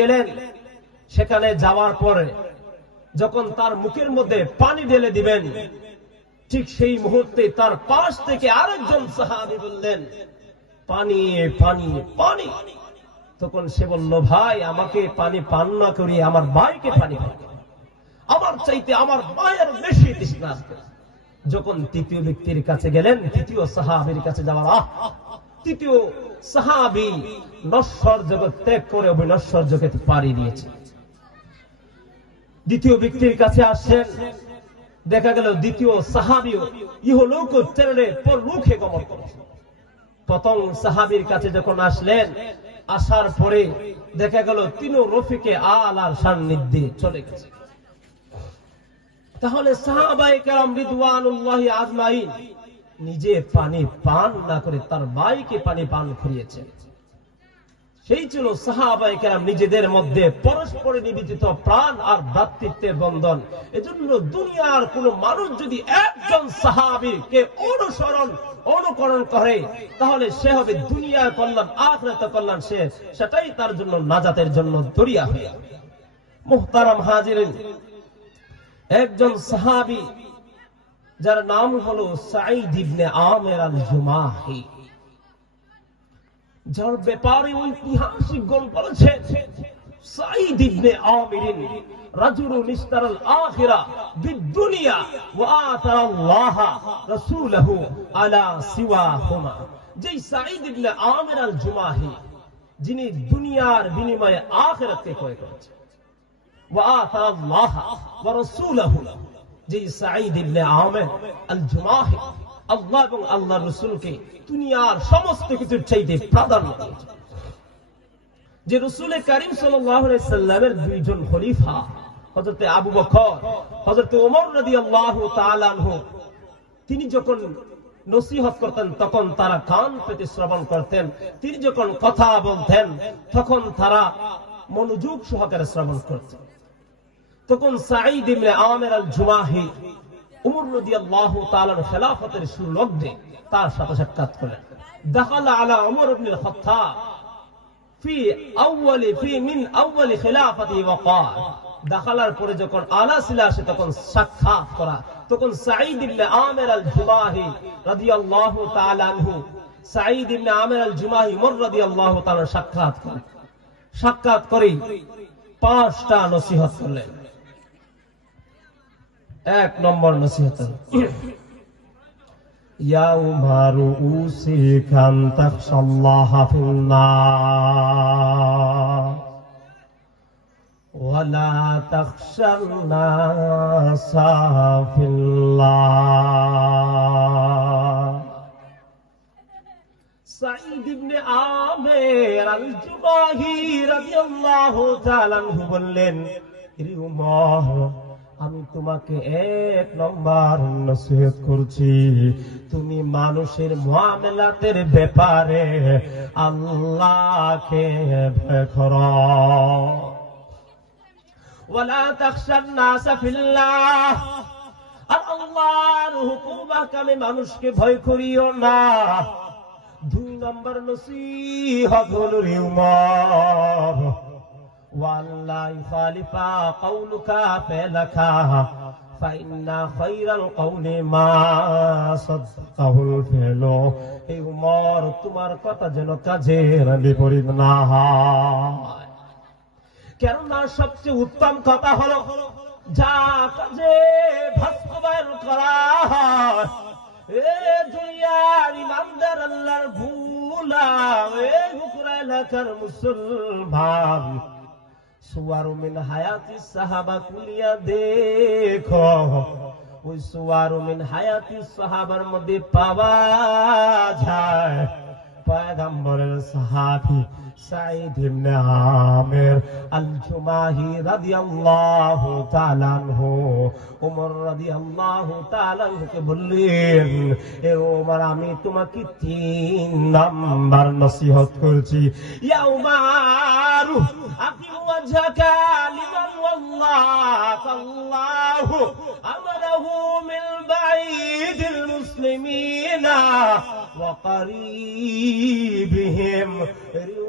গেলেন। সেখানে যাওয়ার পরে যখন তার মুখের মধ্যে পানি ঢেলে দিবেন, ঠিক সেই মুহূর্তে তার পাশ থেকে আরেকজন সাহাবী বললেন, পানি পানি পানি। তখন সে বলল, ভাই আমাকে পানি পান না করিয়ে আমার ভাইকে পানি পান, আমার চাইতে আমার ভাইয়ের বেশি তৃষ্ণা আসবে। যখন তৃতীয় ব্যক্তির কাছে গেলেন, তৃতীয় সাহাবীর কাছে যাওয়ার তৃতীয় সাহাবী নশ্বর জগৎ ত্যাগ করে অবিনশ্বর জগতে পাড়ি দিয়েছে। দ্বিতীয় ব্যক্তির কাছে আসছেন, দেখা গেল দ্বিতীয় সাহাবীও ইহলোক ছেড়ে পরলোকে গমন করেছে। প্রথম সাহাবীর কাছে যখন আসলেন, আসার পরে দেখা গেল তিন রফিকে আলার সান্নিধ্যে চলে গেছে। তাহলে সাহাবায়ে কেরাম রিদওয়ানুল্লাহি আজমাইন নিজে পানি পান না করে তার ভাইকে পানি পান করিয়েছেন। সেই ছিল সাহাবায়ে কেরাম নিজেদের মধ্যে পরস্পর নিবেদিত প্রাণ আর ভ্রাতৃত্বের বন্ধন। এজন্য দুনিয়ার কোন মানুষ যদি একজন সাহাবীকে অনুকরণ করে, তাহলে সে হবে দুনিয়ার কল্যাণ আখিরাতের কল্যাণ, সেটাই তার জন্য নাজাতের জন্য দরিয়া হয়ে যাবে। মুহতারাম হাজিরিন, একজন সাহাবী যার নাম হলো সাঈদ ইবনে আমির আল-জুমাহি, যার ব্যাপারে ঐতিহাসিকগণ বলেছেন, সাঈদ ইবনে আমির রাজুলুন ইশতারাল আখিরা বিদ-দুনিয়া ওয়া আতারাল্লাহ রাসূলহু আলা সিওয়াহুমা। যেই সাঈদ ইবনে আমির আল-জুমাহি, যিনি দুনিয়ার বিনিময়ে আখিরাতকে ক্রয় করেছেন, ওয়া আতারাল্লাহ ওয়া রাসূলহু, যেই সাঈদ ইবনে আমির আল-জুমাহি আল্লাহ এবং আল্লাহর রাসূলকে দুনিয়ার সমস্ত কিছুর চাইতে প্রাধান্য দিয়েছেন। যে রাসূল কারীম সাল্লাল্লাহু আলাইহি সাল্লামের দুইজন খলিফা, হযরত আবু বকর, হযরত ওমর রাদিয়াল্লাহু তাআলা আনহু, তিনি যখন নসিহত করতেন তখন তারা কান পেতে শ্রবণ করতেন। তিনি যখন কথা বলতেন তখন তারা মনোযোগ সহকারে শ্রবণ করতেন। তখন সাঈদ ইবনে আমির আল-জুমাহি ওমর রাদিয়াল্লাহু তাআলার খেলাফতের সুলগ্নে তার সাথে সাক্ষাৎ করলেন। দাখালা আলা ওমর ইবনে আল-খাত্তাব মিন আউয়ালি খিলাফাতিহি ওয়া ক্বাল, দাখালার পরে যখন আলা ছিলা আসে তখন সাক্ষাৎ করা, তখন সাঈদ ইবনে আমির আল-জুমাহি রাদিয়াল্লাহু তাআলা আনহু, সাঈদ ইবনে আমির আল-জুমাহি ওমর রাদিয়াল্লাহু তাআলা সাক্ষাৎ করে 5টা নসিহত করলেন। 1 নম্বর নসিহত, ইয়া উমারু উসিকান তাখশাল্লাহা ফিন্নাস ওয়া লা তাখশান নাসা ফিল্লাহ। সাঈদ ইবনে আমির আল-জুমাহি রাদিয়াল্লাহু তাআলা আনহু বললেন, হে উমর, আমি তোমাকে 1 নম্বর নসিহত করছি, তুমি মানুষের মুআমালাতের ব্যাপারে আল্লাহকে ভয় করো। ওয়ালা তাখশান নাসা ফিল্লাহ, আর আল্লাহর হুকুম আহকামে মানুষকে ভয় করিও না। 2 নম্বর নসিহত হলো, রে উমর, ওয়াল্লা ইখালিফা কাউলুকা ফালাকা ফাইন্না খায়রাল কাউলি মা সাদাকাহুল ফিলু। হে উমর, তোমার কথা যেন কাজের বিপরীত না হয়, কেননা সবচেয়ে উত্তম কথা হলো যা কাজে বাস্তবায়ন করা হয়। এ দুনিয়ার ইমানদার আল্লাহর গোলাম, এ বুকুরা এলাকার মুসলমান, সুওয়ারু মিন হায়াতিস সাহাবা কুলিয়া দেখো, ওই সুওয়ারু মিন হায়াতিস সাহাবার মধ্যে পাওয়া যায় পয়গম্বরের সাহাবী সাঈদ ইবনে আমির আল-জুমাহি রাদিয়াল্লাহু তাআলা আনহু ওমর রাদিয়াল্লাহু তাআলা আনহুকে বললেন, এ ওমর, আমি তোমাকে 3 নাম্বার নসিহত করছি। ইয়া উমর, আকিম ওয়াজহাকা লিমান ওয়াল্লাহু আমারাহু মিন বাঈদিল মুসলিমিনা ওয়া করিবিহিম।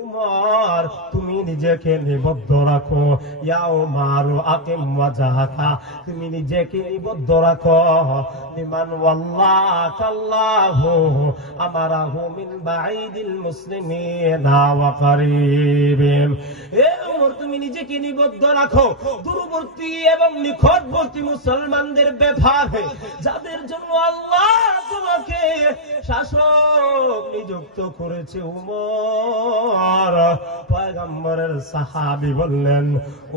উমর, তুমি নিজে নিজেকে নিবদ্ধ রাখো। ইয়া উমারু আকিম ওয়াজহাকা, তুমি নিজেকে নিবদ্ধ রাখো। লিমান ওয়াল্লাকাল্লাহু আমারাহু মিন বাঈদিল মুসলিমিনা ওয়া কারীবিন। এ উমর, তুমি নিজেকে নিবদ্ধ রাখো দূরবর্তী এবং নিকটবর্তী মুসলমানদের ব্যাপারে, যাদের জন্য আল্লাহ তোমাকে শাসক নিযুক্ত করেছে। উমর, পয়গম্বরের সাহাবী বললেন,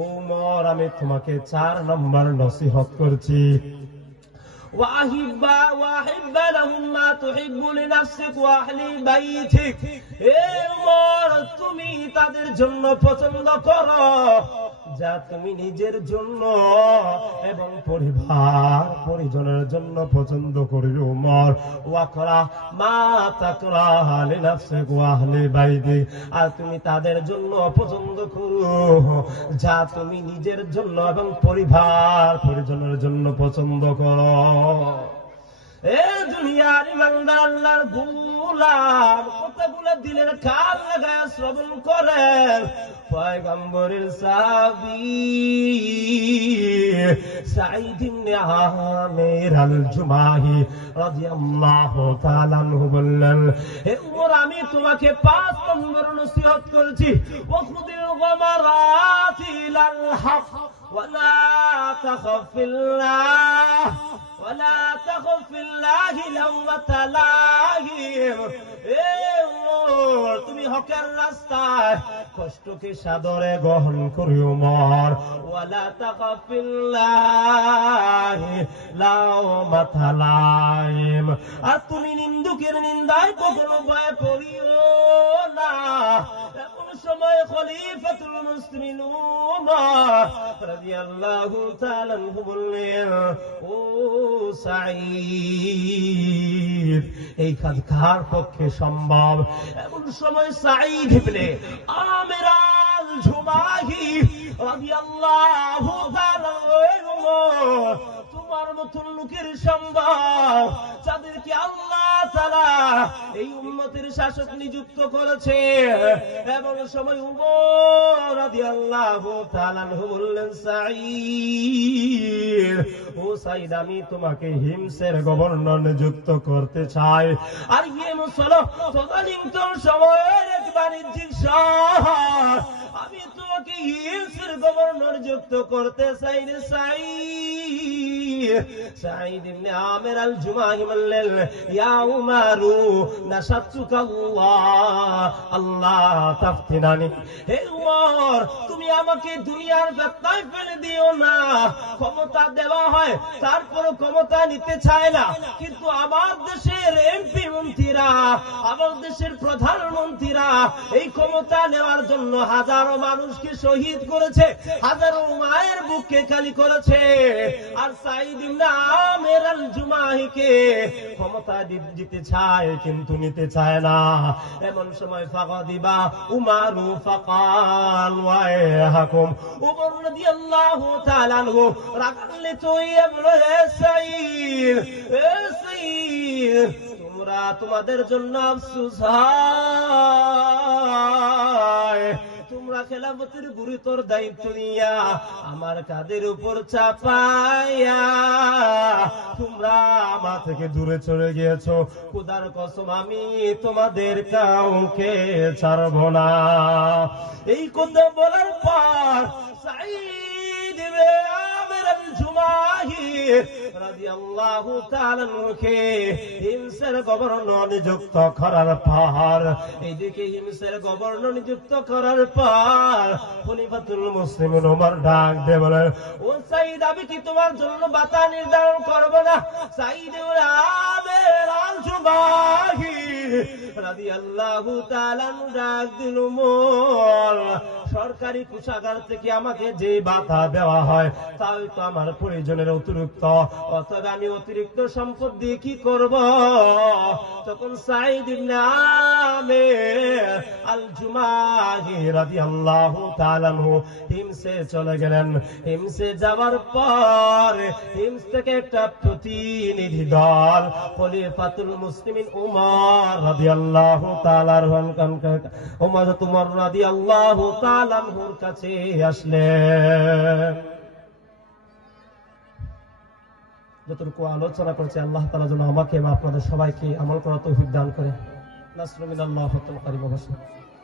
উমর, আমি তোমাকে 4 নম্বর নসিহত করছি। وأحب لهم ما تحب لنفسك وأهل بيتك। উমর, তুমি তাদের জন্য পছন্দ করো যা তুমি নিজের জন্য এবং পরিজনের জন্য পছন্দ করি। উমর, ওয়াকরা মা তাকরাহু লিনাফসিক ওয়া আহলি বাইতিক, আর তুমি তাদের জন্য পছন্দ করো যা তুমি নিজের জন্য এবং পরিজনের জন্য পছন্দ করো। এ দুনিয়ার ইমানদার আল্লাহর গোলাম, কথাগুলো দিলের কান লাগায় শ্রবণ করেন। পয়গম্বরের সাহাবী সাঈদ ইবনে আমির আল জুমাহি রাদিয়াল্লাহু তাআলা আনহু বললেন, হে উমর, আমি তোমাকে 5 নম্বর নসিহত করেছি। ওয়াখুদিল গামারাতি ইলাল হক ওয়ালা তাখাফিল্লাহ ওয়ালা তাখাফিল্লাহি লাওমাতা লাহিম। তুমি হকের রাস্তায় কষ্টকে সাদরে গ্রহণ করি উমর। ওয়ালা তাখাফিল্লাহি লাওমাতা লাহিম, আর তুমি নিন্দুকের নিন্দায় কখনো ভয় করিও না। এমন সময় খলিফাতুল মুসলিমিন উমর রাদিয়াল্লাহু তাআলা আনহু বললেন, ও সাঈদ, এই কাজ কার পক্ষে সম্ভব? এমন সময় সাঈদ ইবনে আমির আল জুমাহি রাদিয়াল্লাহু তাআলা আনহু, তোমার মতন লোকের সম্ভব যাদেরকে আল্লাহ তাআলা এই উম্মতের শাসক নিযুক্ত করেছে। এমন সময় উমর রাদিয়াল্লাহু তাআলা আনহু বললেন, সাঈদ, ও সাঈদ, আমি তোমাকে হিমসের গভর্নর নিযুক্ত করতে চাই। আর হিমস হলো তদানীন্তন সময়ের এক বাণিজ্যিক শহর। আমি তোমাকে হিমসের গভর্নর নিযুক্ত করতে চাই রে সাঈদ। সাঈদ ইবনে আমির আল জুমাহি বললেন, ইয়া উমারু নাসাতুকাল্লাহ আল্লাহ তাফতিনানি। হে উমর, তুমি আমাকে দুনিয়ার ফিতনায় ফেলে দিও না। ক্ষমতা দেওয়া হয়, তারপর ক্ষমতা নিতে চায় না। কিন্তু আমার দেশের এমপি মন্ত্রীরা, আমার দেশের প্রধানমন্ত্রীরা এই ক্ষমতা নেওয়ার জন্য হাজারো মানুষকে শহীদ করেছে, হাজারো মায়ের বুককে খালি করেছে। আর সাঈদ ইবনে আমির আল জুমাহিকে ক্ষমতা দিতে চায় কিন্তু নিতে চায় না। এমন সময় ফাগাদিবা উমারু ফাকাল ওয়াইহাকুম। উমর রাদিয়াল্লাহু তাআলা আনহু রাগান্বিত হয়ে বলল, হে সাঈদ, হে সাঈদ, তোমরা তোমাদের জন্য আফসোস হয়। তোমরা খেলাফতের গুরুতর দায়িত্ব নিয়া আমার কাঁধের উপর চাপাইয়া তোমরা আমার থেকে দূরে চলে গিয়েছো। খোদার কসম, আমি তোমাদের কাউকে ছাড়ব না। এই কথা বলার পর সাঈদ ইবনে আমির আল জুমাহি রাদিয়াল্লাহু তাআলা আনহুকে হিমসের গভর্নর নিযুক্ত করার পর, এইদিকে হিমসের গভর্নর নিযুক্ত করার পর খলিফাতুল মুসলিমিন ওমর ডাক দিয়ে বলেন, ও সাঈদ, আমি কি তোমার জন্য বাতা নির্ধারণ করব না? সাঈদ ইবনে আমির আল জুমাহি রাদিয়াল্লাহু তাআলা আনহু ডাক দিল, উমর, সরকারি কোষাগার থেকে আমাকে যে ভাতা দেওয়া হয় তাই তো আমার প্রয়োজনের অতিরিক্ত, অথবা আমি অতিরিক্ত সম্পদ দিয়ে কি করব? তখন সাঈদ ইবনে আমির আল জুমাহি রাদিয়াল্লাহু তাআলা আনহু হিমসে চলে গেলেন। হিমসে যাওয়ার পর হিমস থেকে একটা প্রতিনিধি দল খলিফাতুল মুসলিমিন উমর রাদিয়াল্লাহু তাআলা আনহু, উমর রাদিয়াল্লাহু তাআলা তাআলা আনহুর কাছে আসলেন। যতটুকু আলোচনা করেছে আল্লাহ তাআলা যেন আমাকে এবং আপনাদের সবাইকে আমল করার তৌফিক দান করে। নাসরুল মিনাল্লাহ ওয়া ফাতহুল করিম।